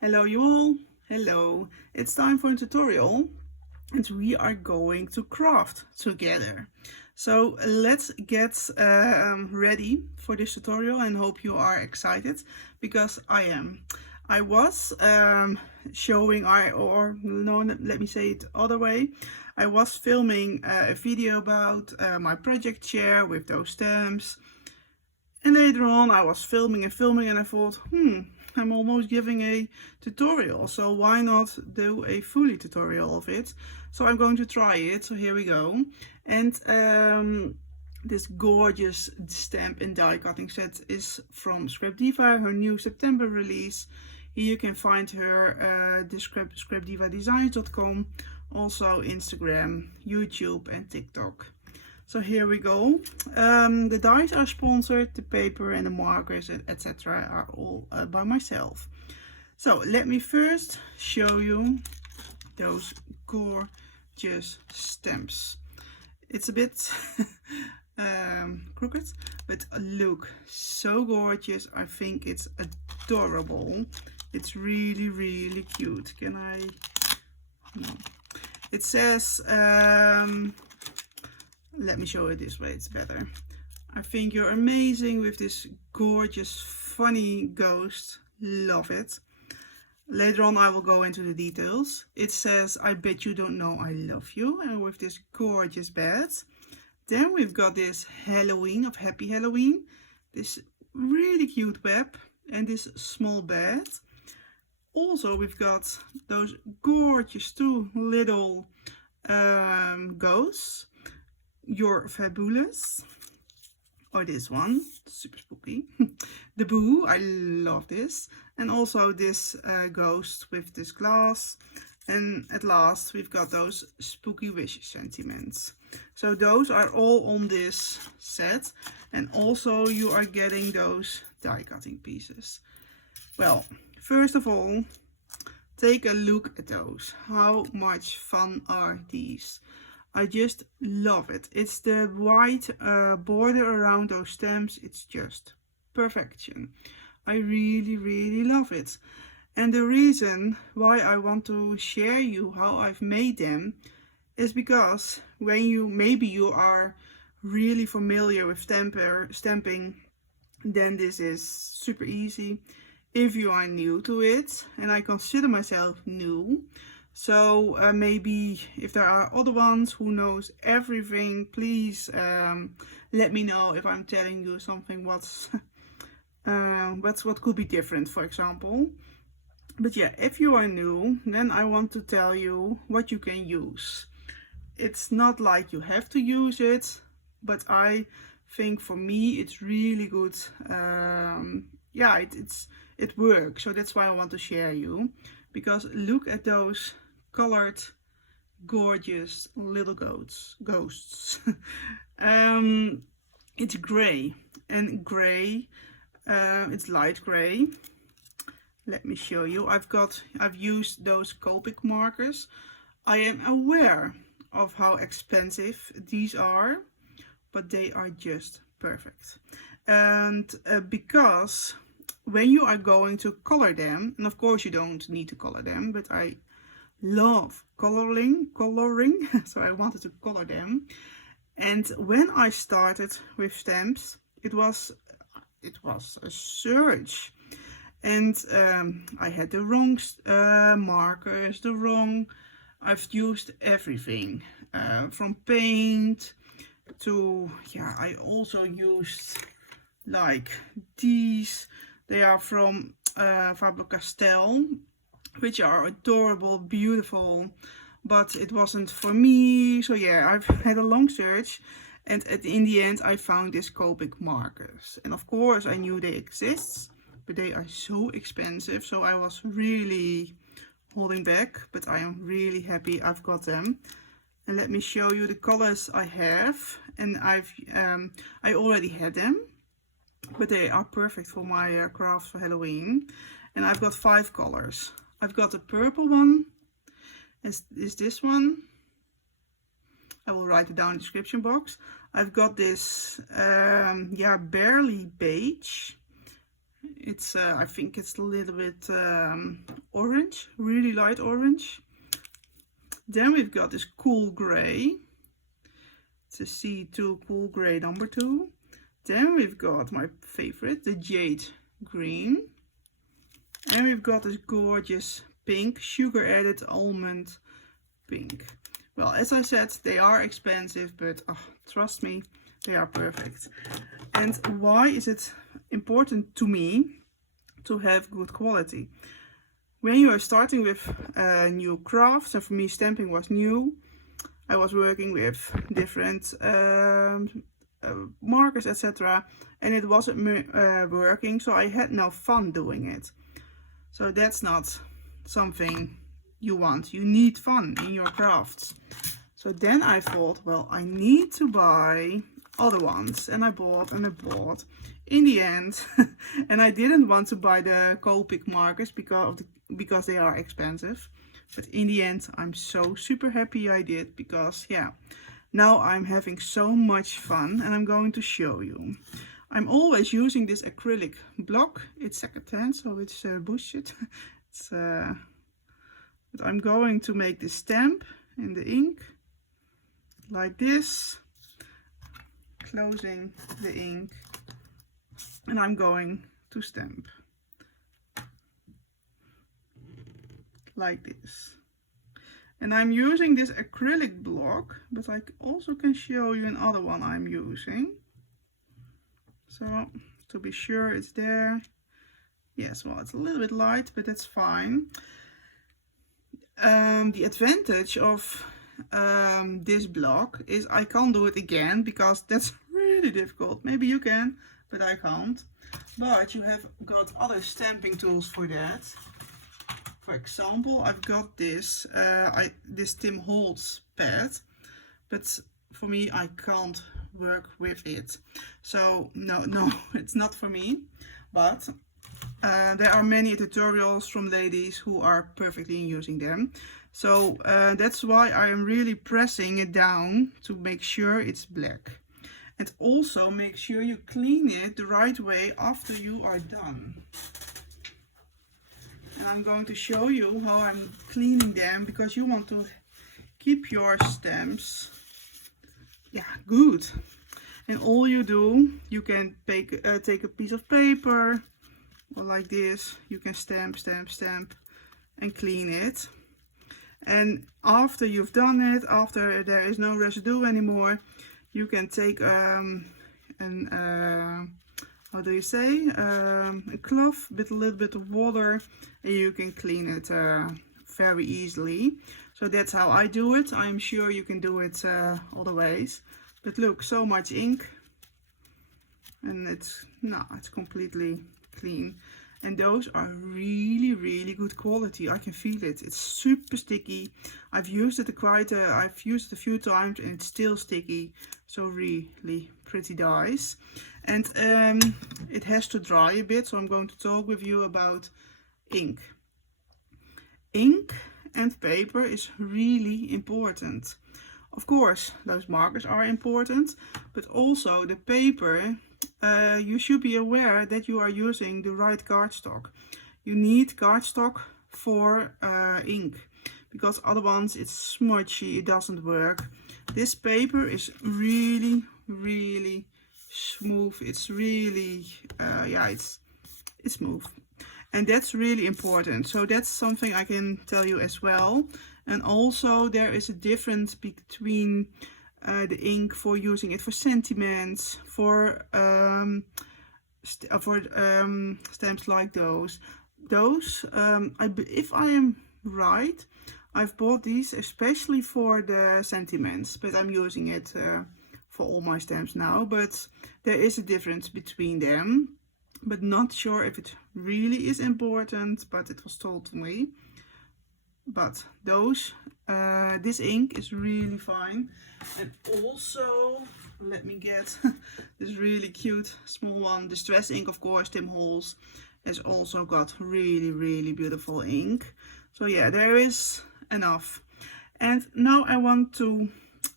Hello you all, hello. It's time for a tutorial and we are going to craft together. So let's get ready for this tutorial and hope you are excited because I am. I was showing, let me say it other way. I was filming a video about my project chair with those stamps. And later on I was filming and I thought, I'm almost giving a tutorial, so why not do a fully tutorial of it? So I'm going to try it, so here we go. And this gorgeous stamp and die cutting set is from Scrapdiva, her new September release. Here you can find her scrapdivadesigns.com, also Instagram, YouTube and TikTok. So here we go. The dies are sponsored, the paper and the markers, etc. are all by myself. So let me first show you those gorgeous stamps. It's a bit crooked, but look, so gorgeous. I think it's adorable. It's really, really cute. Can I? No. It says, let me show it this way, it's better. I think you're amazing with this gorgeous, funny ghost. Love it. Later on I will go into the details. It says, I bet you don't know I love you, and with this gorgeous bed. Then we've got this Halloween of Happy Halloween. This really cute web and this small bed. Also we've got those gorgeous two little ghosts. You're Fabulous, or this one, super spooky. The Boo, I love this. And also this ghost with this glass. And at last we've got those Spooky Wish sentiments. So those are all on this set. And also you are getting those die cutting pieces. Well, first of all, take a look at those. How much fun are these? I just love it. It's the white border around those stamps. It's just perfection. I really, really love it. And the reason why I want to share you how I've made them is because when maybe you are really familiar with stamping, then this is super easy. If you are new to it, and I consider myself new, so maybe if there are other ones who knows everything, please let me know if I'm telling you something what could be different, for example. But yeah, if you are new, then I want to tell you what you can use. It's not like you have to use it, but I think for me it's really good. Yeah, it works, so that's why I want to share you. Because look at those colored gorgeous little ghosts. It's gray, and gray, it's light gray. Let me show you. I've used those Copic markers. I am aware of how expensive these are, but they are just perfect. And because when you are going to color them, and of course you don't need to color them, but I love coloring, so I wanted to color them. And when I started with stamps, it was a surge. And I had the wrong markers, I've used everything, from paint to, yeah, I also used like these. They are from Faber-Castell, which are adorable, beautiful, but it wasn't for me. So yeah, I've had a long search, and in the end I found these Copic markers. And of course I knew they exist, but they are so expensive, so I was really holding back, but I am really happy I've got them. And let me show you the colors I have. And I already had them, but they are perfect for my craft for Halloween. And I've got 5 colors. I've got the purple one, is this one. I will write it down in the description box. I've got this, yeah, Barley Beige. It's I think it's a little bit orange, really light orange. Then we've got this cool gray. It's a C2 cool gray number 2. Then we've got my favorite, the Jade Green. And we've got this gorgeous pink, sugar added almond pink. Well, as I said, they are expensive, but trust me, they are perfect. And why is it important to me to have good quality? When you are starting with new crafts, and for me stamping was new, I was working with different markers, etc. And it wasn't working, so I had no fun doing it. So that's not something you want. You need fun in your crafts. So then I thought, well, I need to buy other ones. And I bought and I bought. In the end, and I didn't want to buy the Copic markers because they are expensive. But in the end, I'm so super happy I did, because yeah, now I'm having so much fun, and I'm going to show you. I'm always using this acrylic block. It's secondhand, so it's bullshit. It's but I'm going to make this stamp in the ink like this, closing the ink, and I'm going to stamp like this. And I'm using this acrylic block, but I also can show you another one I'm using. So to be sure it's there. Yes, well, it's a little bit light, but that's fine. The advantage of this block is I can't do it again, because that's really difficult. Maybe you can, but I can't. But you have got other stamping tools for that. For example, I've got this this Tim Holtz pad, but for me I can't work with it. So no, it's not for me. But there are many tutorials from ladies who are perfectly using them. So that's why I am really pressing it down to make sure it's black. And also make sure you clean it the right way after you are done. And I'm going to show you how I'm cleaning them, because you want to keep your stamps, yeah, good. And all you do, you can take a piece of paper, or like this, you can stamp and clean it. And after you've done it, after there is no residue anymore, you can take how do you say, a cloth with a little bit of water, and you can clean it very easily. So that's how I do it. I'm sure you can do it other ways. But look, so much ink, and it's completely clean. And those are really good quality. I can feel it. It's super sticky. I've used it I've used it a few times, and it's still sticky. So really pretty dies. And it has to dry a bit, so I'm going to talk with you about ink. Ink and paper is really important. Of course, those markers are important, but also the paper, you should be aware that you are using the right cardstock. You need cardstock for ink, because otherwise it's smudgy, it doesn't work. This paper is really smooth. It's really yeah, it's smooth, and that's really important. So that's something I can tell you as well. And also there is a difference between the ink for using it for sentiments, for stamps like those. If I am right, I've bought these especially for the sentiments, but I'm using it for all my stamps now. But there is a difference between them, but not sure if it really is important, but it was told to me. But those, this ink is really fine. And also, let me get this really cute small one. Distress ink, of course, Tim Holtz has also got really beautiful ink. So yeah, there is enough. And now I want to,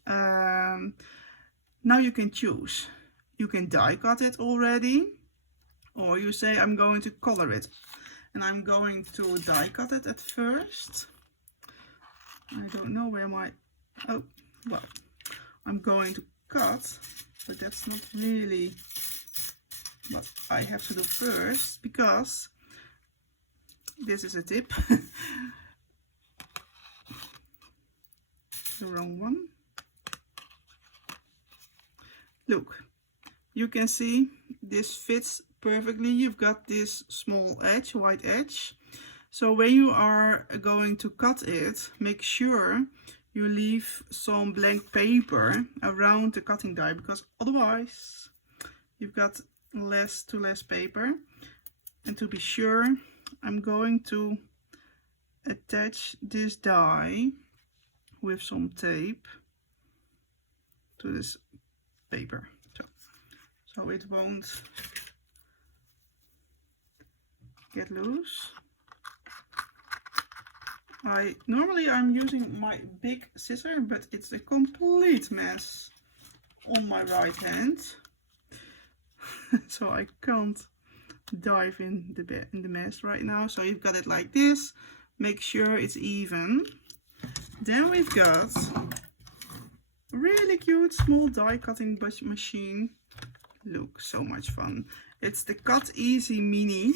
now you can choose. You can die cut it already, Or you say, I'm going to color it. And I'm going to die cut it at first. I don't know where my, oh, well, I'm going to cut, but that's not really what I have to do first, because this is a tip. The wrong one. Look, you can see this fits perfectly. You've got this small edge, white edge. So when you are going to cut it, make sure you leave some blank paper around the cutting die, because otherwise you've got less paper. And to be sure, I'm going to attach this die with some tape to this paper, so it won't get loose. Normally I'm using my big scissor, but it's a complete mess on my right hand, so I can't dive in the mess right now. So you've got it like this. Make sure it's even. Then we've got a really cute small die cutting machine. Look, so much fun. It's the Cut Easy Mini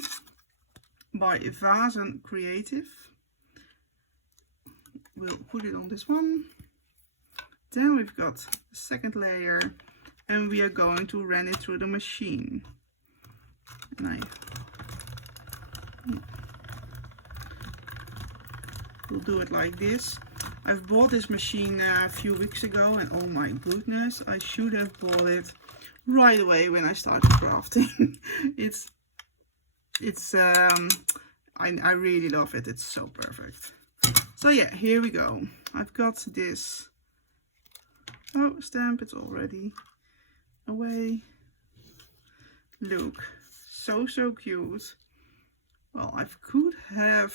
by Vazen Creative. We'll put it on this one. Then we've got the second layer, and we are going to run it through the machine. And we'll do it like this. I've bought this machine a few weeks ago, and oh my goodness, I should have bought it right away when I started crafting. I really love it. It's so perfect. So yeah, here we go. I've got this, oh, stamp, it's already away. Look, so cute. Well, I could have,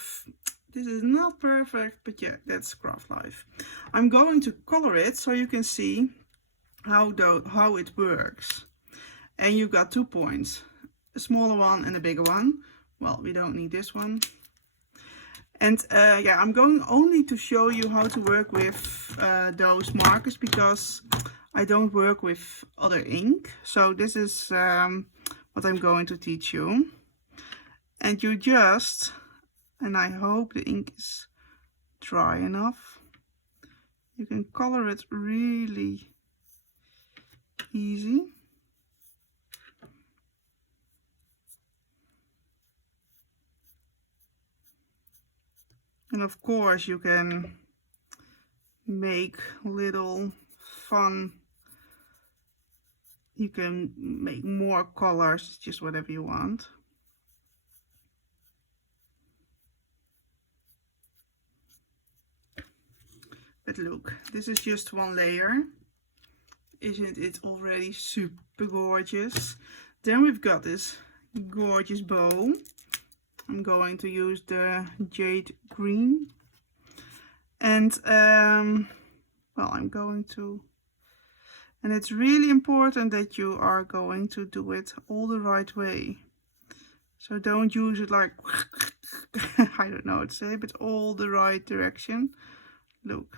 this is not perfect, but yeah, that's craft life. I'm going to color it so you can see how it works. And you've got 2 points, a smaller one and a bigger one. Well, we don't need this one. And yeah, I'm going only to show you how to work with those markers, because I don't work with other ink. So this is what I'm going to teach you. And you just, and I hope the ink is dry enough, you can color it really easy. And of course you can make little fun, you can make more colors, just whatever you want. But look, this is just one layer. Isn't it already super gorgeous? Then we've got this gorgeous bow. I'm going to use the Jade Green. And well, I'm going to, and it's really important that you are going to do it all the right way. So don't use it like I don't know what to say, but all the right direction. Look,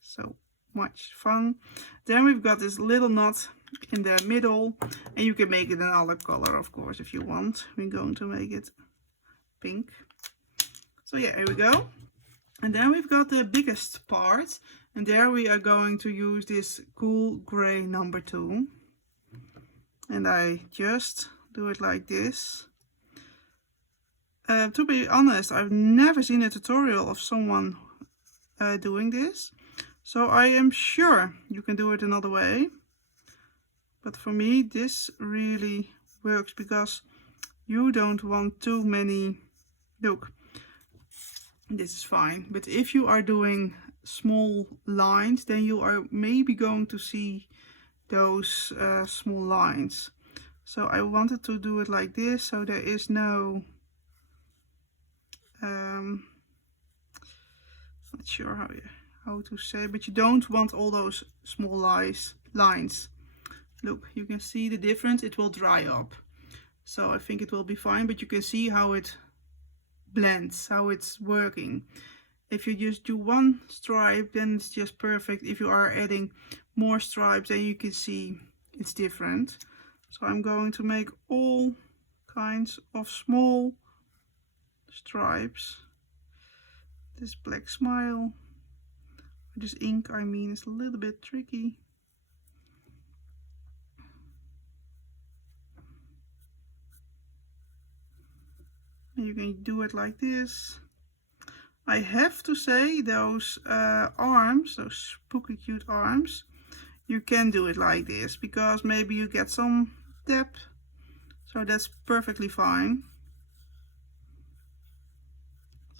so much fun. Then we've got this little knot in the middle, and you can make it another color, of course, if you want. We're going to make it pink. So yeah, here we go. And then we've got the biggest part, and there we are going to use this cool gray number 2. And I just do it like this. To be honest, I've never seen a tutorial of someone doing this, so I am sure you can do it another way. But for me, this really works, because you don't want too many. Look, this is fine, but if you are doing small lines, then you are maybe going to see those small lines. So I wanted to do it like this, so there is no not sure how to say, but you don't want all those small lines. Look, you can see the difference. It will dry up. so I think it will be fine, but you can see how it blends, how it's working. If you just do one stripe, then it's just perfect. If you are adding more stripes, then you can see it's different. So I'm going to make all kinds of small stripes. This black smile, this ink I mean, is a little bit tricky. And you can do it like this. I have to say, those arms, those spooky cute arms, you can do it like this, because maybe you get some depth, so that's perfectly fine.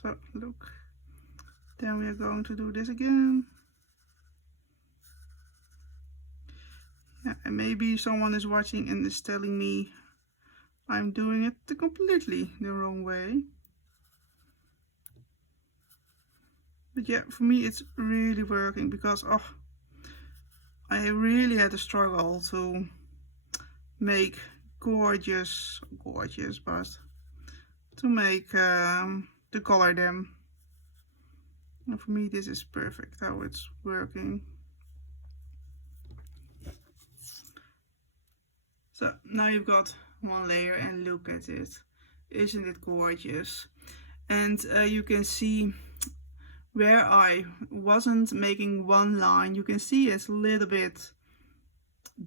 So look, then we are going to do this again. Yeah, and maybe someone is watching and is telling me I'm doing it completely the wrong way. But yeah, for me it's really working, because I really had a struggle to make gorgeous, but to make to color them. And for me this is perfect how it's working. So now you've got one layer, and look at it. Isn't it gorgeous? And you can see where I wasn't making one line, you can see it's a little bit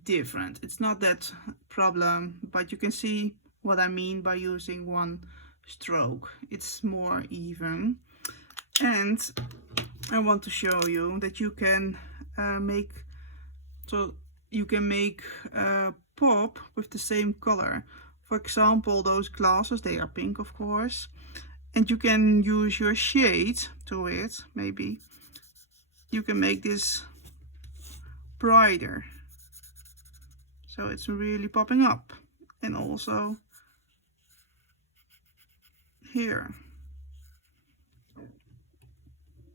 different. It's not that problem, but you can see what I mean by using one stroke. It's more even. And I want to show you that you can make pop with the same color. For example, those glasses, they are pink of course, and you can use your shade to it. Maybe you can make this brighter, so it's really popping up. And also here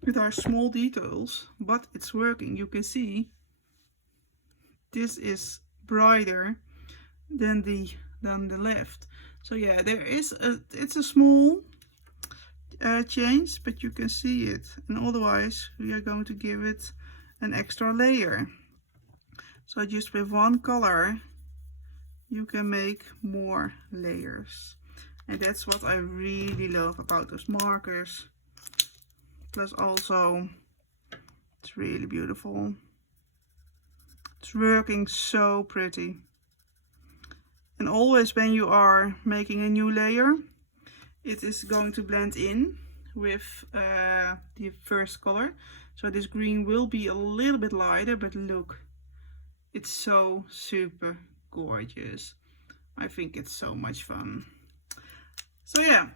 with our small details, but it's working. You can see this is brighter than the left. So yeah, it's a small change, but you can see it. And otherwise we are going to give it an extra layer. So just with one color you can make more layers, and that's what I really love about those markers. Plus also it's really beautiful. It's working so pretty. And always when you are making a new layer, it is going to blend in with the first color. So this green will be a little bit lighter, but look, it's so super gorgeous. I think it's so much fun. So yeah,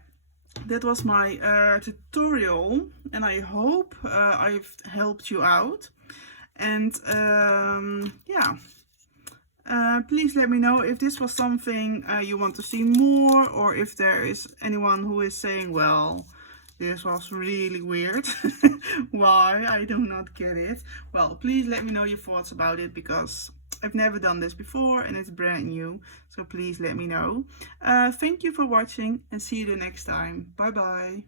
that was my tutorial, and I hope I've helped you out. And yeah, please let me know if this was something you want to see more, or if there is anyone who is saying, well, this was really weird. Why? I do not get it. Well, please let me know your thoughts about it, because I've never done this before and it's brand new. So please let me know. Thank you for watching, and see you the next time. Bye bye.